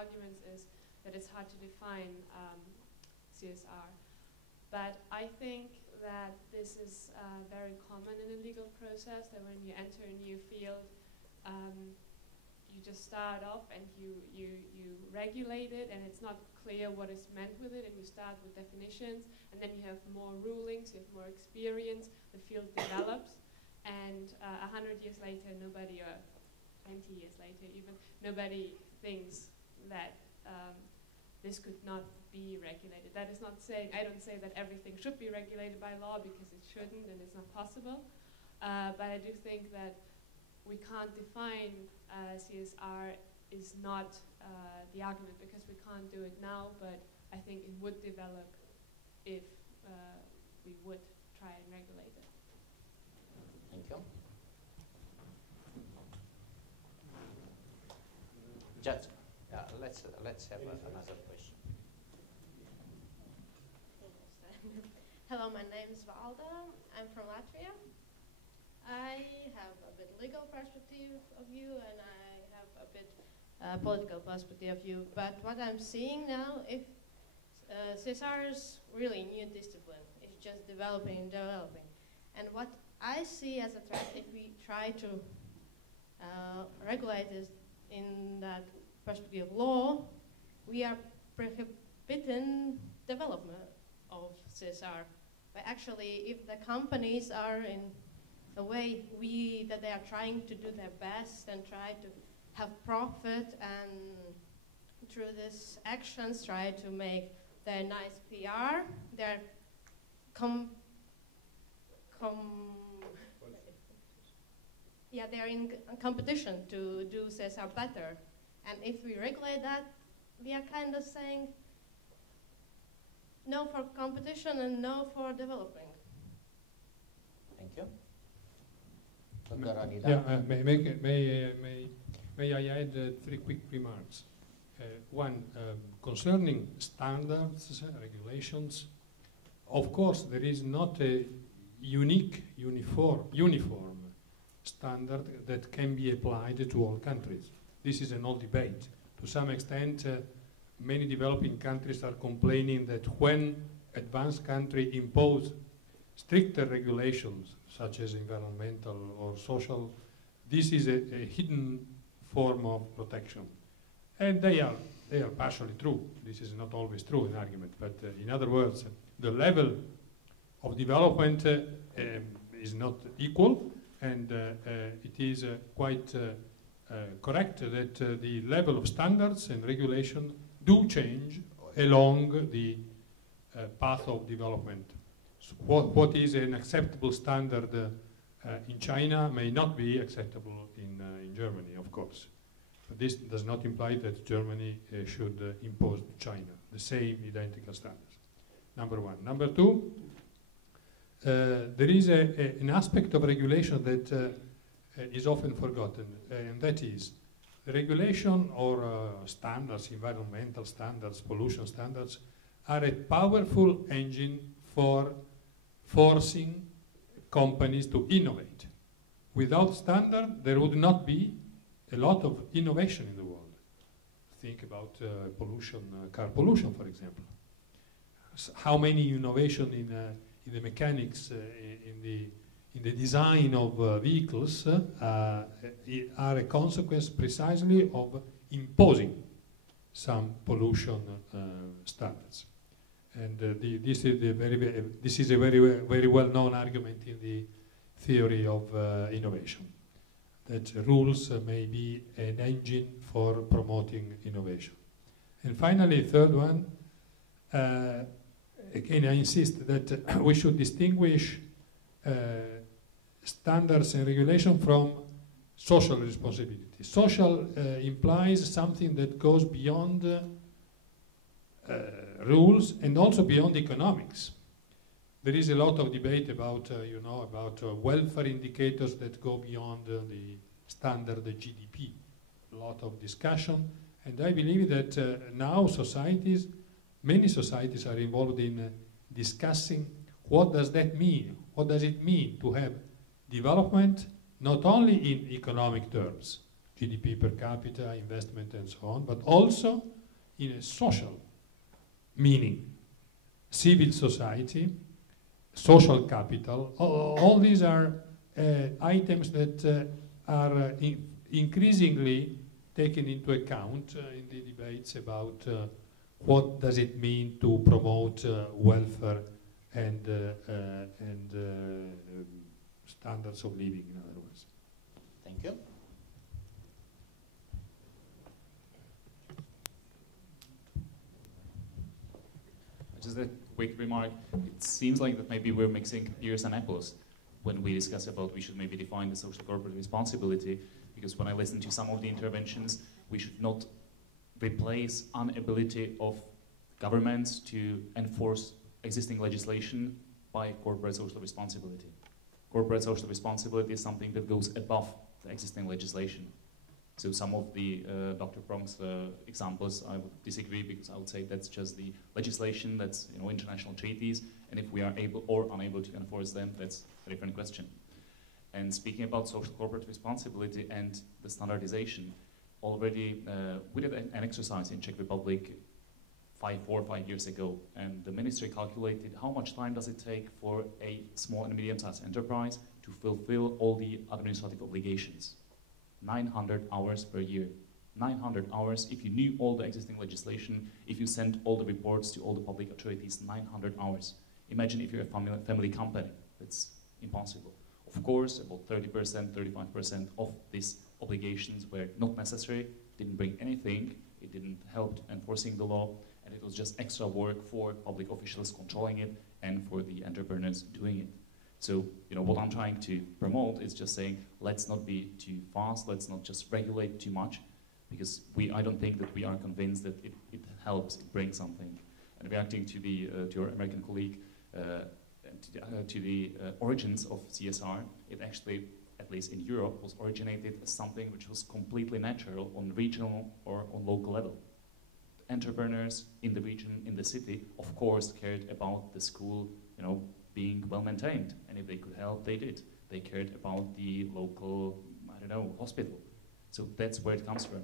arguments is that it's hard to define CSR. But I think that this is very common in a legal process, that when you enter a new field, you just start off and you regulate it, and it's not clear what is meant with it, and you start with definitions, and then you have more rulings, you have more experience, the field develops, and 100 years later, nobody, or 20 years later even, nobody thinks that this could not be regulated. That is not saying, I don't say that everything should be regulated by law, because it shouldn't and it's not possible. But I do think that we can't define CSR is not the argument, because we can't do it now, but I think it would develop if we would try and regulate it. Thank you. Just, let's have another question. Hello, my name is Valda. I'm from Latvia. I have a bit legal perspective of you, and I have a bit political perspective of you. But what I'm seeing now, if CSR is really new discipline, it's just developing and developing. And what I see as a threat, if we try to regulate this in that perspective of law, we are prohibiting development of CSR. But actually, if the companies are in a way that they are trying to do their best and try to have profit, and through these actions try to make their nice PR, they're they're in competition to do CSR better. And if we regulate that, we are kind of saying no for competition and no for developing. Thank you. May I add 3 quick remarks? One, concerning standards, regulations, of course there is not a unique, uniform standard that can be applied to all countries. This is an old debate. To some extent, many developing countries are complaining that when advanced countries impose stricter regulations, such as environmental or social, this is a hidden form of protection. And they are partially true. This is not always true in argument, but in other words, the level of development is not equal, and it is quite correct that the level of standards and regulation do change along the path of development. So what is an acceptable standard in China may not be acceptable in Germany, of course. But this does not imply that Germany should impose to China the same identical standards. Number one. Number two, there is an aspect of regulation that is often forgotten, and that is the regulation or standards, environmental standards, pollution standards, are a powerful engine for forcing companies to innovate. Without standard, there would not be a lot of innovation in the world. Think about pollution, car pollution, for example. How many innovation in the mechanics, in the design of vehicles are a consequence precisely of imposing some pollution standards. And this is a very well-known argument in the theory of innovation, that rules may be an engine for promoting innovation. And finally, third one, again I insist that we should distinguish standards and regulation from social responsibility. Social implies something that goes beyond rules and also beyond economics. There is a lot of debate about, about welfare indicators that go beyond the standard GDP. A lot of discussion, and I believe that now many societies are involved in discussing what does that mean. What does it mean to have development not only in economic terms, GDP per capita, investment, and so on, but also in a social meaning. Civil society, social capital, all these are items that are increasingly taken into account in the debates about what does it mean to promote welfare and standards of living, in other words. Thank you. Just a quick remark. It seems like that maybe we're mixing pears and apples when we discuss about we should maybe define the social corporate responsibility, because when I listen to some of the interventions, we should not replace inability of governments to enforce existing legislation by corporate social responsibility. Corporate social responsibility is something that goes above the existing legislation. So some of the Dr. Prong's examples, I would disagree, because I would say that's just the legislation, that's international treaties, and if we are able or unable to enforce them, that's a different question. And speaking about social corporate responsibility and the standardization, already we did an exercise in Czech Republic 4 or 5 years ago, and the ministry calculated how much time does it take for a small and medium-sized enterprise to fulfill all the administrative obligations. 900 hours per year. 900 hours, if you knew all the existing legislation, if you sent all the reports to all the public authorities, 900 hours. Imagine if you're a family company, that's impossible. Of course, about 30%, 35% of these obligations were not necessary, didn't bring anything, it didn't help enforcing the law, and it was just extra work for public officials controlling it and for the entrepreneurs doing it. So, what I'm trying to promote is just saying, let's not be too fast, let's not just regulate too much, because I don't think that we are convinced that it helps, it brings something. And reacting to to your American colleague, to the origins of CSR, it actually, at least in Europe, was originated as something which was completely natural on regional or on local level. Entrepreneurs in the region, in the city, of course, cared about the school, being well maintained, and if they could help, they did. They cared about the local, hospital. So that's where it comes from.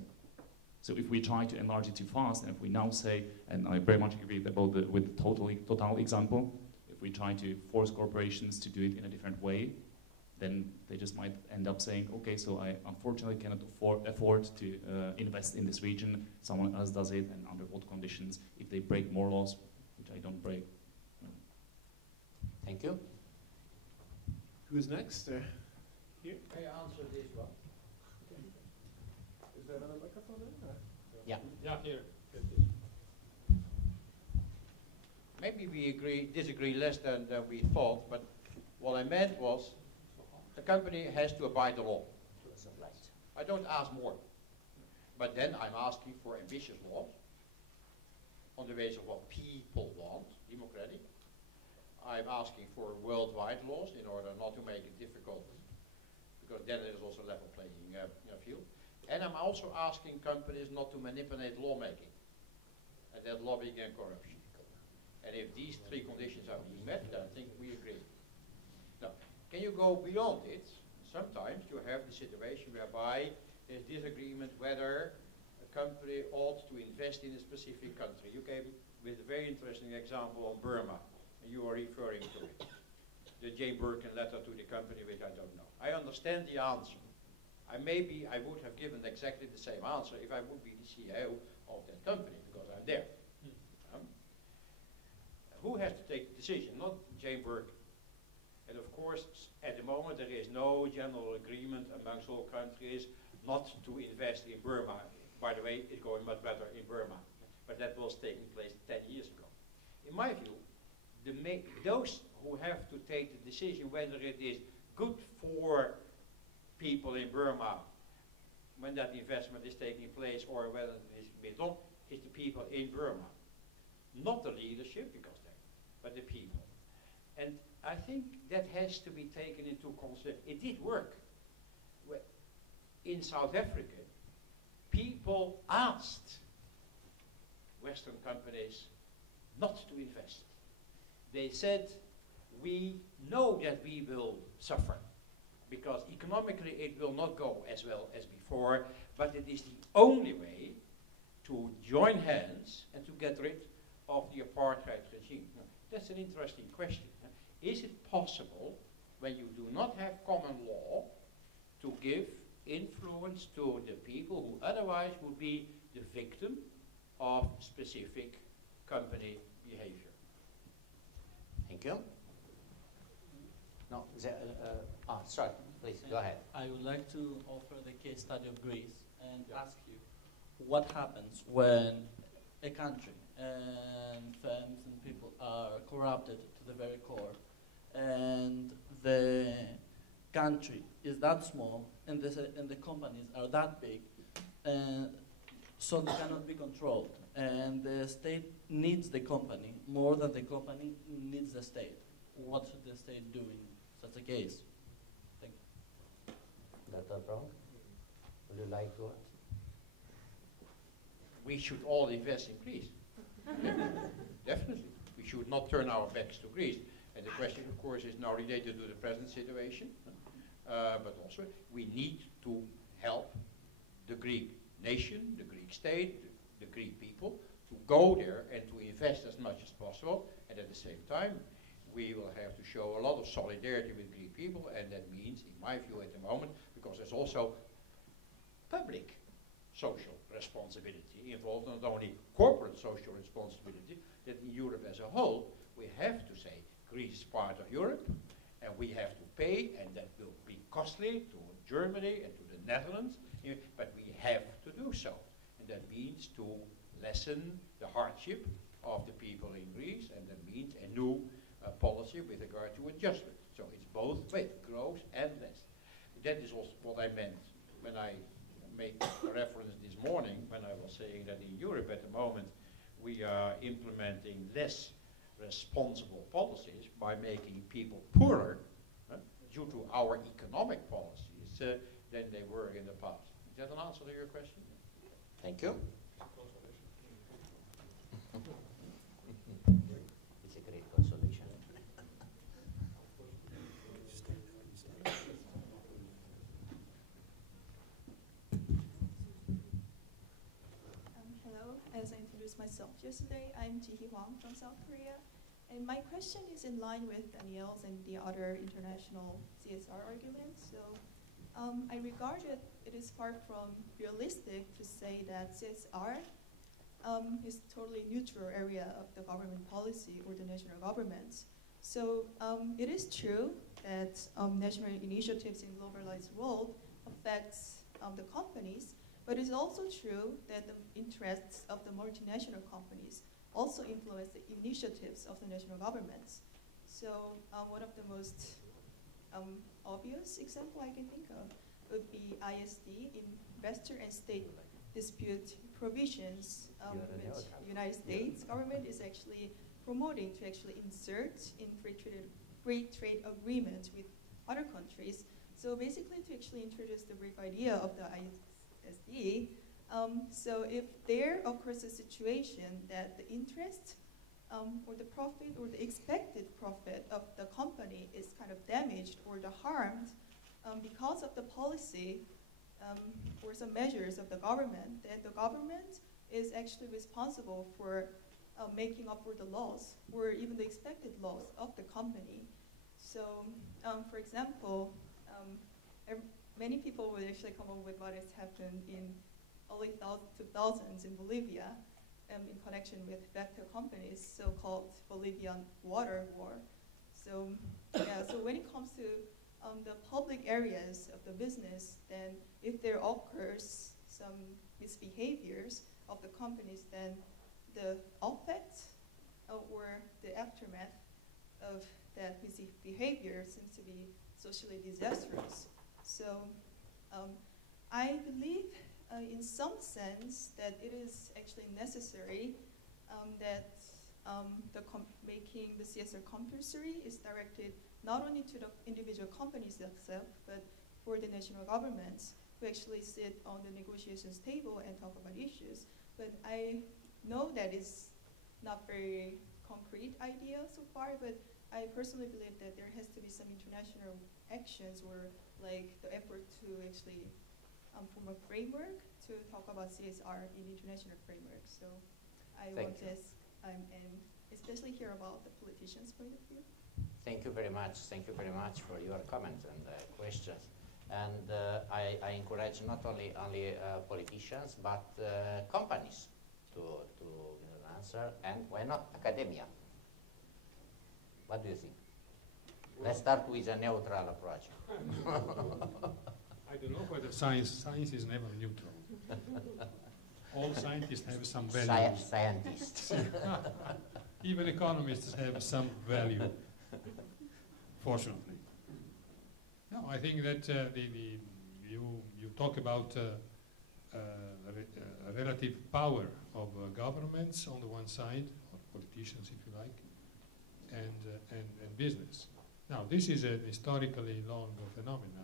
So if we try to enlarge it too fast, and if we now say, and I very much agree with the total example, if we try to force corporations to do it in a different way, then they just might end up saying, okay, so I unfortunately cannot afford to invest in this region, someone else does it, and under what conditions, if they break more laws, which I don't break. Thank you. Who's next? Here? Can you answer this one? Is there another microphone there? Yeah. Yeah, here. Maybe we disagree less than we thought, but what I meant was the company has to abide the law. I don't ask more. But then I'm asking for ambitious laws on the basis of what people want, democratic. I'm asking for worldwide laws in order not to make it difficult, because then it is also level playing field. And I'm also asking companies not to manipulate lawmaking, and that lobbying and corruption. And if these three conditions are being met, then I think we agree. Now, can you go beyond it? Sometimes you have the situation whereby there's disagreement whether a company ought to invest in a specific country. You came with a very interesting example on Burma. You are referring to it. The Jane Birkin letter to the company, which I don't know. I understand the answer. I would have given exactly the same answer if I would be the CEO of that company, because I'm there. Who has to take the decision? Not Jane Birkin. And of course, at the moment, there is no general agreement amongst all countries not to invest in Burma. By the way, it's going much better in Burma. But that was taking place 10 years ago. In my view, those who have to take the decision whether it is good for people in Burma when that investment is taking place or whether it is being done, is the people in Burma. Not the leadership, but the people. And I think that has to be taken into consideration. It did work. In South Africa, people asked Western companies not to invest. They said, we know that we will suffer because economically it will not go as well as before, but it is the only way to join hands and to get rid of the apartheid regime. Now, that's an interesting question. Is it possible, when you do not have common law, to give influence to the people who otherwise would be the victim of specific company behavior? Thank you. No, sorry, please, go ahead. I would like to offer the case study of Greece and ask you what happens when a country and firms and people are corrupted to the very core, and the country is that small and the companies are that big, so they cannot be controlled, and the state needs the company more than the company needs the state. What should the state do in such a case? Thank you. Dr. Brown, would you like to answer? We should all invest in Greece. Definitely. We should not turn our backs to Greece. And the question, of course, is now related to the present situation. But also, we need to help the Greek nation, the Greek state, the Greek people, to go there and to invest as much as possible. And at the same time, we will have to show a lot of solidarity with Greek people, and that means, in my view at the moment, because there's also public social responsibility involved, not only corporate social responsibility, that in Europe as a whole, we have to say Greece is part of Europe, and we have to pay, and that will be costly to Germany and to the Netherlands, but we have to do so. And that means to lessen the hardship of the people in Greece, and that means a new policy with regard to adjustment. So it's both ways, growth and less. That is also what I meant when I made a reference this morning when I was saying that in Europe at the moment we are implementing less responsible policies by making people poorer due to our economic policies than they were in the past. Is that an answer to your question? Thank you. It's a great consolation. Hello, as I introduced myself yesterday, I'm Ji-hee Huang from South Korea. And my question is in line with Danielle's and the other international CSR arguments. So I regard it is far from realistic to say that CSR is totally neutral area of the government policy or the national governments. So it is true that national initiatives in globalized world affects the companies, but it's also true that the interests of the multinational companies also influence the initiatives of the national governments. So one of the most obvious example I can think of would be ISD, investor and state dispute provisions. Which the United States government is actually promoting to actually insert in free trade agreements with other countries. So basically to actually introduce the brief idea of the ISD. So if there occurs a situation that the interest or the profit or the expected profit of the company is kind of damaged or the harmed because of the policy or some measures of the government, then the government is actually responsible for making up for the loss or even the expected loss of the company. So for example, many people would actually come up with what has happened in early 2000s in Bolivia in connection with Bechtel companies, so-called Bolivian water war. So yeah, so when it comes to the public areas of the business, then if there occurs some misbehaviors of the companies, then the effect or the aftermath of that misbehavior seems to be socially disastrous. So I believe in some sense that it is actually necessary that making the CSR compulsory is directed not only to the individual companies themselves, but for the national governments who actually sit on the negotiations table and talk about issues. But I know that is not very concrete idea so far, but I personally believe that there has to be some international actions or like the effort to actually form a framework to talk about CSR in international framework. So I want to ask and especially hear about the politicians' point of view. Thank you very much. Thank you very much for your comments and questions. And I encourage not only politicians but companies to answer, and why not academia? What do you think? Let's start with a neutral approach. I don't know whether science is never neutral. All scientists have some value. Scientists. Even economists have some value, fortunately. No, I think that you talk about relative power of governments on the one side, or politicians if you like, and business. Now, this is a historically long phenomenon.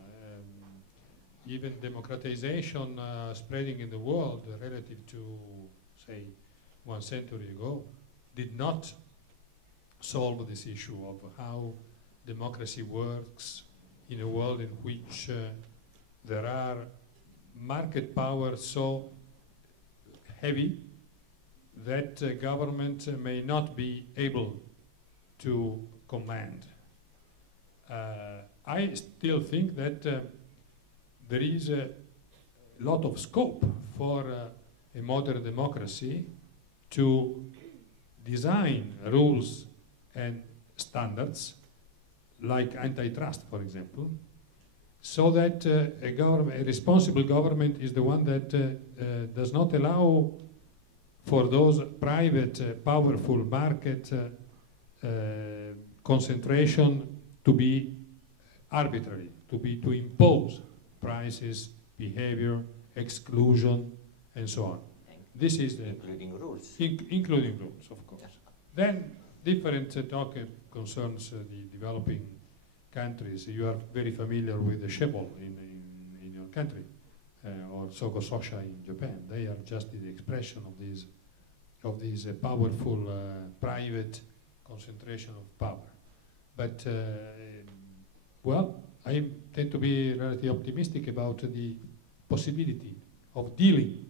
Even democratization spreading in the world relative to, say, 1 century ago, did not solve this issue of how democracy works in a world in which there are market powers so heavy that government may not be able to command. I still think that there is a lot of scope for a modern democracy to design rules and standards, like antitrust, for example, so that a responsible government is the one that does not allow for those private, powerful market concentration to be arbitrary, to impose prices, behavior, exclusion, and so on. This is the including rules. Including rules, of course. Then different talk concerns the developing countries. You are very familiar with the Shebol in your country, or Sogososha in Japan. They are just the expression of these powerful private concentration of power. But well, I tend to be relatively optimistic about the possibility of dealing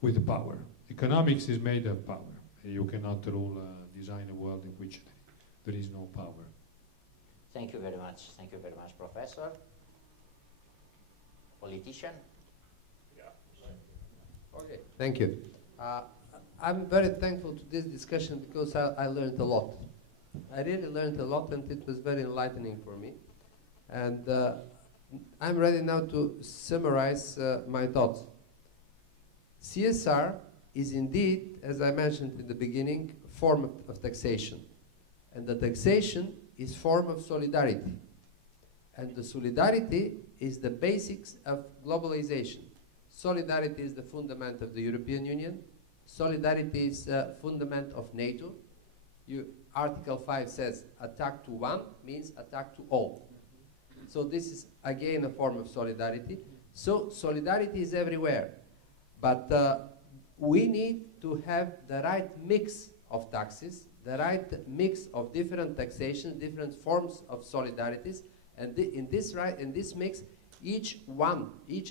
with power. Economics is made of power. You cannot design a world in which there is no power. Thank you very much. Thank you very much, Professor. Politician? Yeah. Okay. Thank you. I'm very thankful to this discussion because I learned a lot. I really learned a lot, and it was very enlightening for me. And I'm ready now to summarize my thoughts. CSR is indeed, as I mentioned in the beginning, a form of taxation. And the taxation is form of solidarity. And the solidarity is the basics of globalization. Solidarity is the fundament of the European Union. Solidarity is the fundament of NATO. Article 5 says attack to one means attack to all. So this is again a form of solidarity. So solidarity is everywhere. But we need to have the right mix of taxes, the right mix of different taxation, different forms of solidarities, and in this mix, each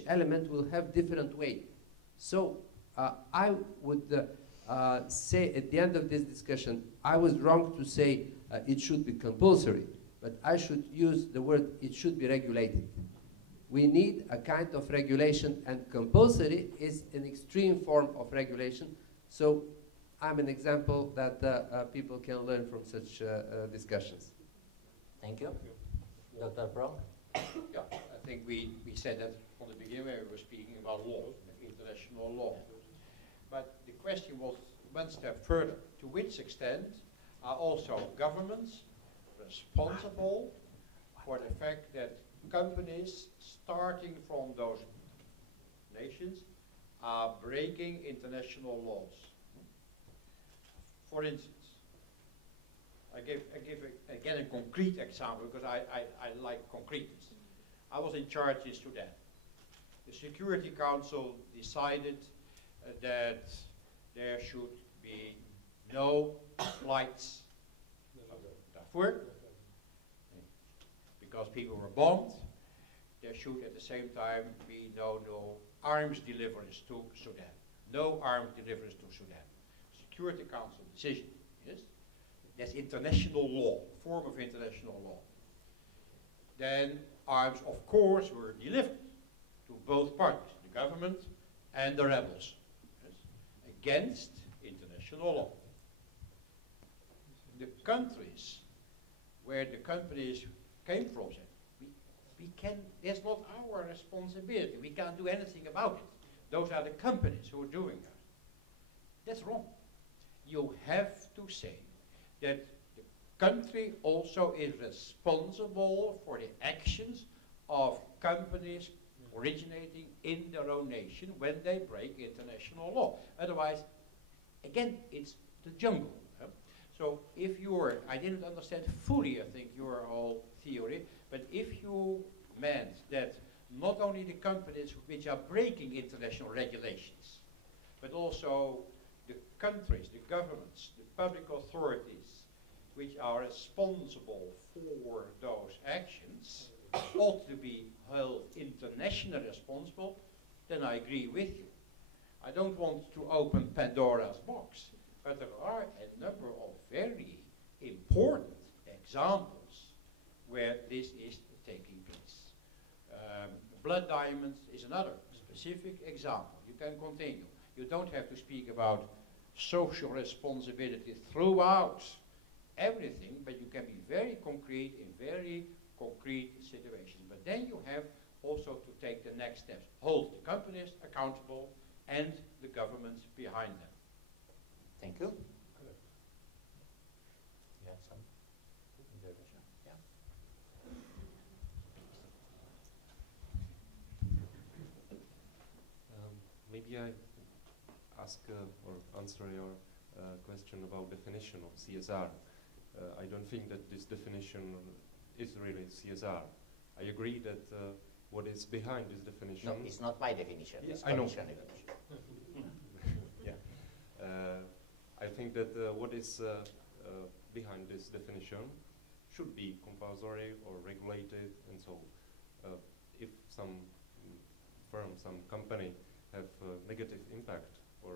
element will have different weight. So I would say at the end of this discussion, I was wrong to say it should be compulsory, but I should use the word it should be regulated. We need a kind of regulation, and compulsory is an extreme form of regulation. So I'm an example that people can learn from such discussions. Thank you. Dr. Bronk? Yeah, I think we said that from the beginning when we were speaking about law, international law. But the question was one step further. To which extent are also governments responsible for the fact that companies starting from those nations are breaking international laws? For instance, I give again a concrete example because I like concreteness. I was in charge in Sudan. The Security Council decided that there should be no flights from Darfur because people were bombed, there should at the same time be no arms deliverance to Sudan. No arms deliverance to Sudan. Security Council decision, yes? That's international law, form of international law. Then arms, of course, were delivered to both parties, the government and the rebels, yes? Against international law. The countries where the companies came from, that's not our responsibility. We can't do anything about it. Those are the companies who are doing that. That's wrong. You have to say that the country also is responsible for the actions of companies originating in their own nation when they break international law. Otherwise, again, it's the jungle. So if you're, I didn't understand fully, I think, your whole theory, but if you meant that not only the companies which are breaking international regulations, but also the countries, the governments, the public authorities which are responsible for those actions ought to be held internationally responsible, then I agree with you. I don't want to open Pandora's box, but there are a number of very important examples where this is taking place. Blood diamonds is another specific example. You can continue. You don't have to speak about social responsibility throughout everything, but you can be very concrete in very concrete situations. But then you have also to take the next steps. Hold the companies accountable and the governments behind them. Thank you. You have some intervention? Yeah. Maybe I ask or answer your question about definition of CSR. I don't think that this definition is really CSR. I agree that what is behind this definition... No, it's not my definition. Yeah, it's I know. Commission definition. Yeah. I think that what is behind this definition should be compulsory or regulated, and so if some firm, some company have negative impact or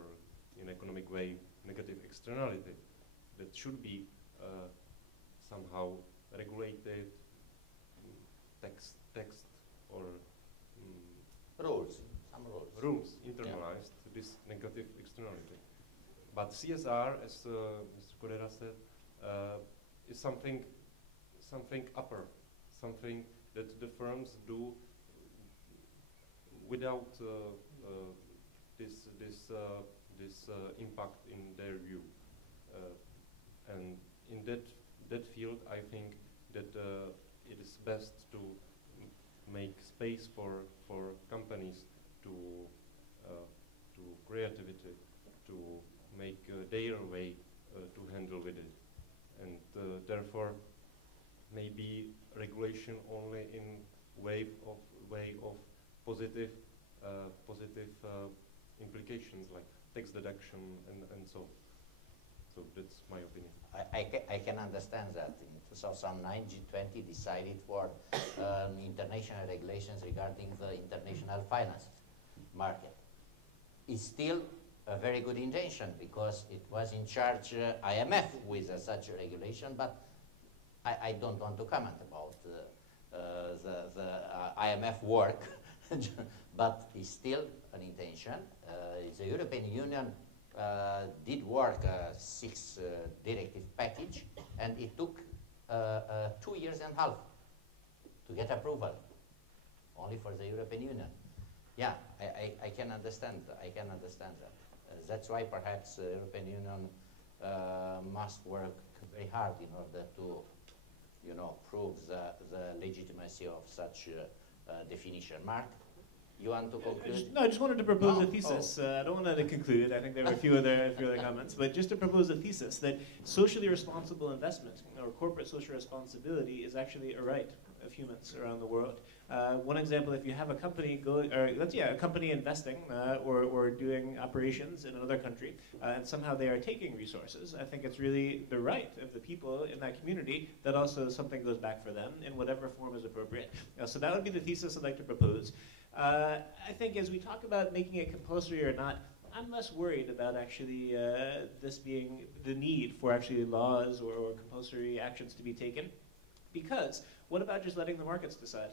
in economic way negative externality, that should be somehow regulated, text or rules, some rules. Rules internalized this negative externality. But CSR, as Mr. Korteweg said, is something upper, something that the firms do without this impact in their view. And in that field, I think that it is best to make space for companies to creativity, to make their way to handle with it, and therefore maybe regulation only in way of positive implications like tax deduction and so. So that's my opinion. I can understand that. In 2009, G20 decided for international regulations regarding the international finance market. It's still a very good intention because it was in charge IMF with such a regulation, but I don't want to comment about the IMF work, but it's still an intention. The European Union did work a 6 directive package, and it took 2.5 years to get approval, only for the European Union. Yeah, I can understand. I can understand that. That's why perhaps the European Union must work very hard in order to, prove the legitimacy of such definition. Mark, you want to conclude? I just wanted to propose a thesis. I don't want to conclude. I think there were a few other comments, but just to propose a thesis that socially responsible investment or corporate social responsibility is actually a right. of humans around the world. One example, if you have a company a company investing or doing operations in another country, and somehow they are taking resources, I think it's really the right of the people in that community that also something goes back for them in whatever form is appropriate. So that would be the thesis I'd like to propose. I think as we talk about making it compulsory or not, I'm less worried about actually this being the need for actually laws or compulsory actions to be taken, because what about just letting the markets decide?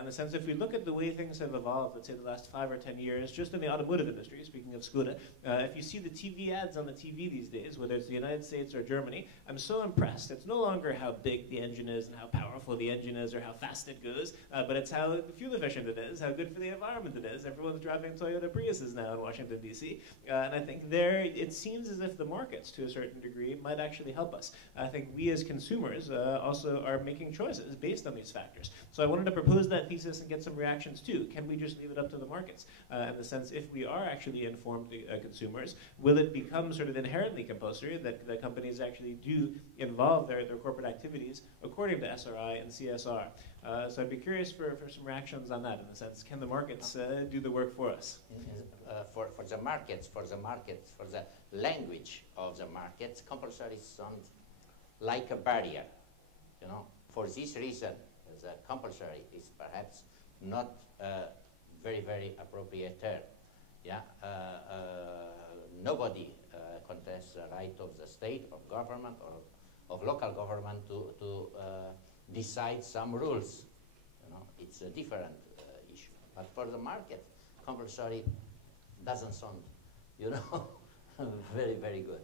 In the sense, if we look at the way things have evolved, let's say the last 5 or 10 years, just in the automotive industry, speaking of Skoda, if you see the TV ads on the TV these days, whether it's the United States or Germany, I'm so impressed. It's no longer how big the engine is and how powerful the engine is or how fast it goes, but it's how fuel efficient it is, how good for the environment it is. Everyone's driving Toyota Priuses now in Washington, D.C. And I think there, it seems as if the markets, to a certain degree, might actually help us. I think we as consumers also are making choices based on these factors. So I wanted to propose that thesis and get some reactions too. Can we just leave it up to the markets? In the sense, if we are actually informed consumers, will it become sort of inherently compulsory that companies actually do involve their corporate activities according to SRI and CSR? So I'd be curious for some reactions on that, in the sense, can the markets do the work for us? For the markets, for the language of the markets, compulsory sounds like a barrier. You know, for this reason, the compulsory is perhaps not a very, very appropriate term. Yeah, nobody contests the right of the state, of government, or of local government to decide some rules. You know, it's a different issue. But for the market, compulsory doesn't sound, you know, very, very good.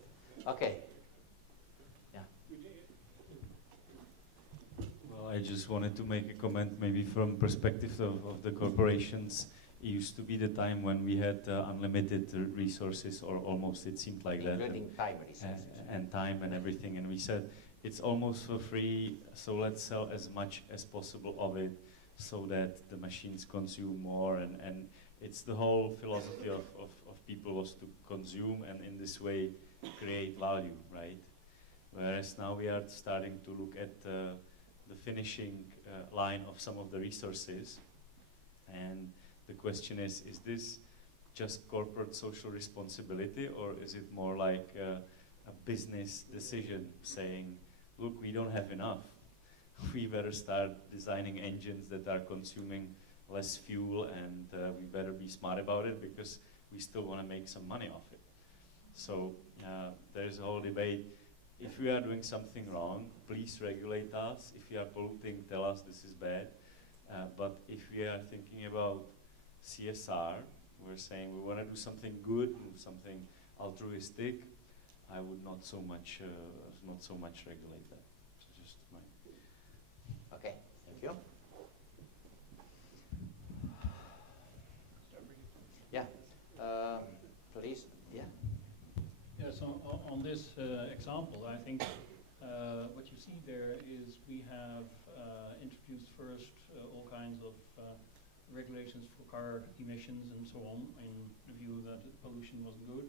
Okay. I just wanted to make a comment, maybe from perspective of the corporations. It used to be the time when we had unlimited resources, or almost, it seemed like that. Including time resources. And time and everything. And we said, it's almost for free, so let's sell as much as possible of it so that the machines consume more. And it's the whole philosophy of people was to consume and in this way create value, right? Whereas now we are starting to look at the finishing line of some of the resources, and the question is this just corporate social responsibility, or is it more like a business decision saying, look, we don't have enough, we better start designing engines that are consuming less fuel, and we better be smart about it because we still want to make some money off it. So there's a whole debate. If we are doing something wrong, please regulate us. If we are polluting, tell us this is bad. But if we are thinking about CSR, we're saying we want to do something good, do something altruistic, I would not so much regulate that. So just my. Okay, thank you. Yeah, please. Yeah. Yes, on this example, I think what you see there is we have introduced first all kinds of regulations for car emissions and so on, in the view that pollution wasn't good.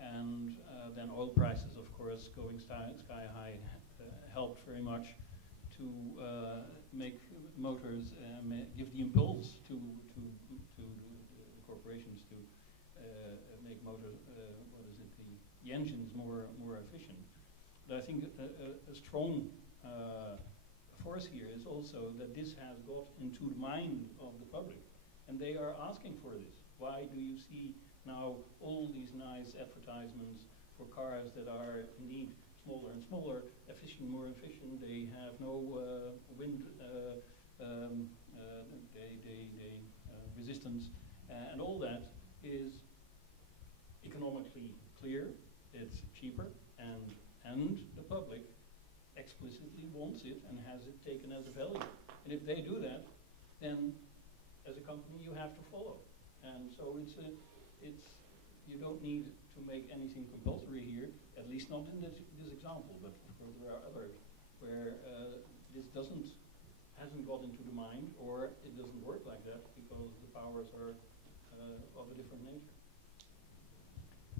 And then oil prices, of course, going sky high helped very much to make motors, give the impulse to the corporations to make motors, the engines more efficient. But I think a strong force here is also that this has got into the mind of the public, and they are asking for this. Why do you see now all these nice advertisements for cars that are indeed smaller and smaller, more efficient, they have no wind resistance, and all that is economically clear, it's cheaper, and the public explicitly wants it and has it taken as a value. And if they do that, then as a company you have to follow. And so you don't need to make anything compulsory here, at least not in this example, but of course there are others where this hasn't got into the mind, or it doesn't work like that because the powers are of a different nature.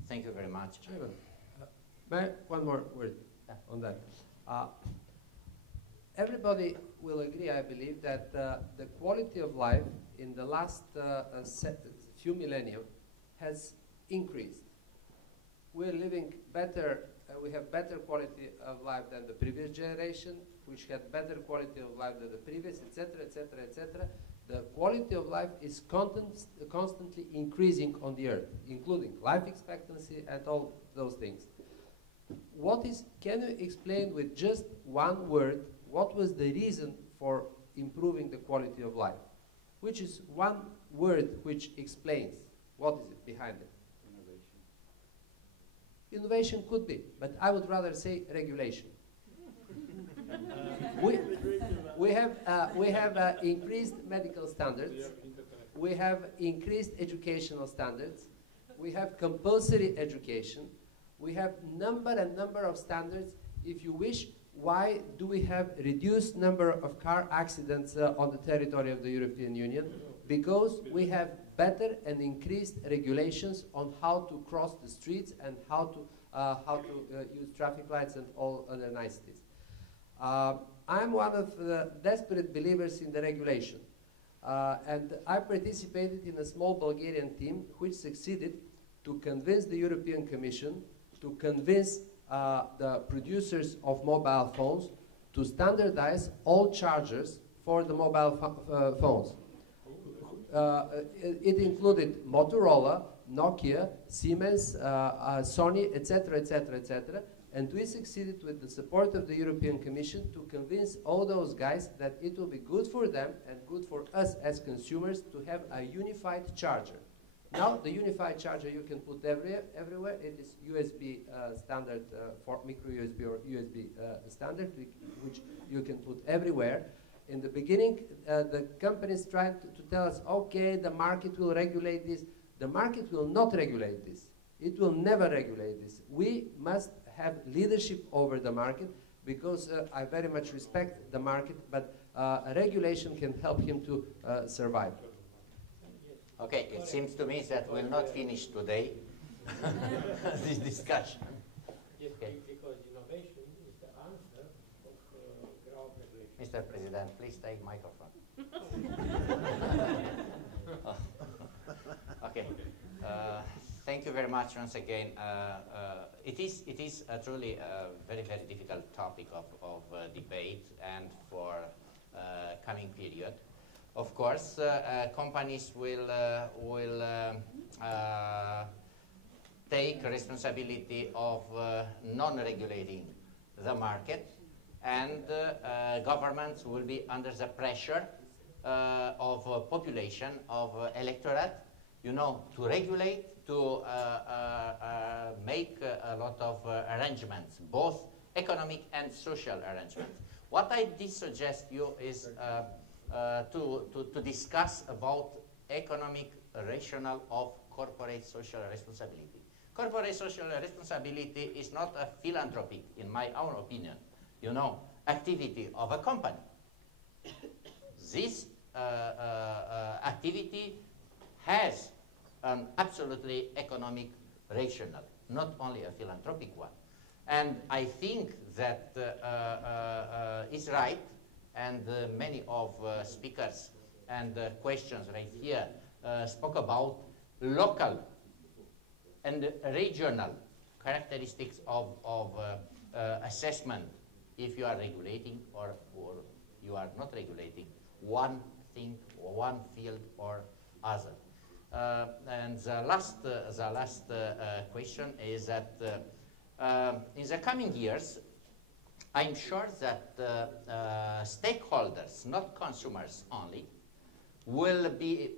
Thank you very much. One more word on that. everybody will agree, I believe, that the quality of life in the last few millennia has increased. We're living better, we have better quality of life than the previous generation, which had better quality of life than the previous, etc., etc., etc. The quality of life is constantly increasing on the earth, including life expectancy and all those things. Can you explain with just one word what was the reason for improving the quality of life? Which is one word which explains what is it behind it? Innovation could be, but I would rather say regulation. We have increased medical standards. We have increased educational standards. We have compulsory education. We have number of standards. If you wish, why do we have reduced number of car accidents on the territory of the European Union? Because we have better and increased regulations on how to cross the streets and how to use traffic lights and all other niceties. I'm one of the desperate believers in the regulation. And I participated in a small Bulgarian team which succeeded to convince the European Commission, to convince the producers of mobile phones to standardize all chargers for the mobile phones. It included Motorola, Nokia, Siemens, Sony, etc., etc., etc. And we succeeded with the support of the European Commission to convince all those guys that it will be good for them and good for us as consumers to have a unified charger. Now, the unified charger you can put everywhere. It is USB standard for micro USB or USB standard, which you can put everywhere. In the beginning, the companies tried to tell us, okay, the market will regulate this. The market will not regulate this. It will never regulate this. We must have leadership over the market because I very much respect the market, but a regulation can help him to survive. Okay, it seems to me that we'll not finish today this discussion. Yes, okay. Because innovation is the answer of ground regulation. Mr. President, please take microphone. Okay. Thank you very much once again. It is truly a very, very difficult topic of debate and for coming period. Of course, companies will take responsibility of non-regulating the market, and governments will be under the pressure of population, of electorate, you know, to regulate, to make a lot of arrangements, both economic and social arrangements. What I did suggest you is to discuss about economic rationale of corporate social responsibility. Corporate social responsibility is not a philanthropic, in my own opinion, you know, activity of a company. This activity has an absolutely economic rationale, not only a philanthropic one. And I think that is right, and many of speakers and questions right here spoke about local and regional characteristics of assessment if you are regulating or you are not regulating one thing or one field or other. And the last question is that in the coming years, I'm sure that stakeholders, not consumers only, will be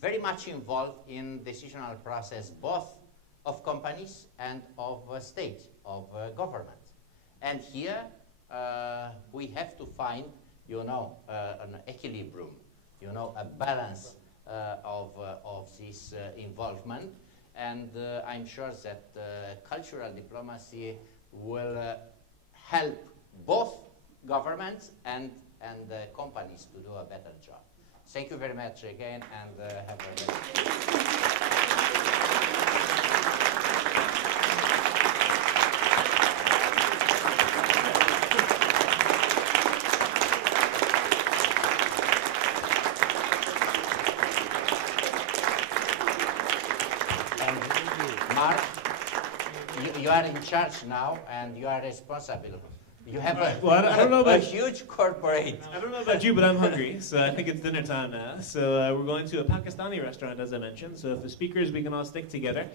very much involved in decisional process, both of companies and of state, of government. And here we have to find, you know, an equilibrium, you know, a balance of this involvement. And I'm sure that cultural diplomacy will help both governments and companies to do a better job. Thank you very much again, and have a you are in charge now, and you are responsible. You have I don't know about a huge corporate. I don't know about you, but I'm hungry, so I think it's dinner time now. So we're going to a Pakistani restaurant, as I mentioned. So if the speakers, we can all stick together.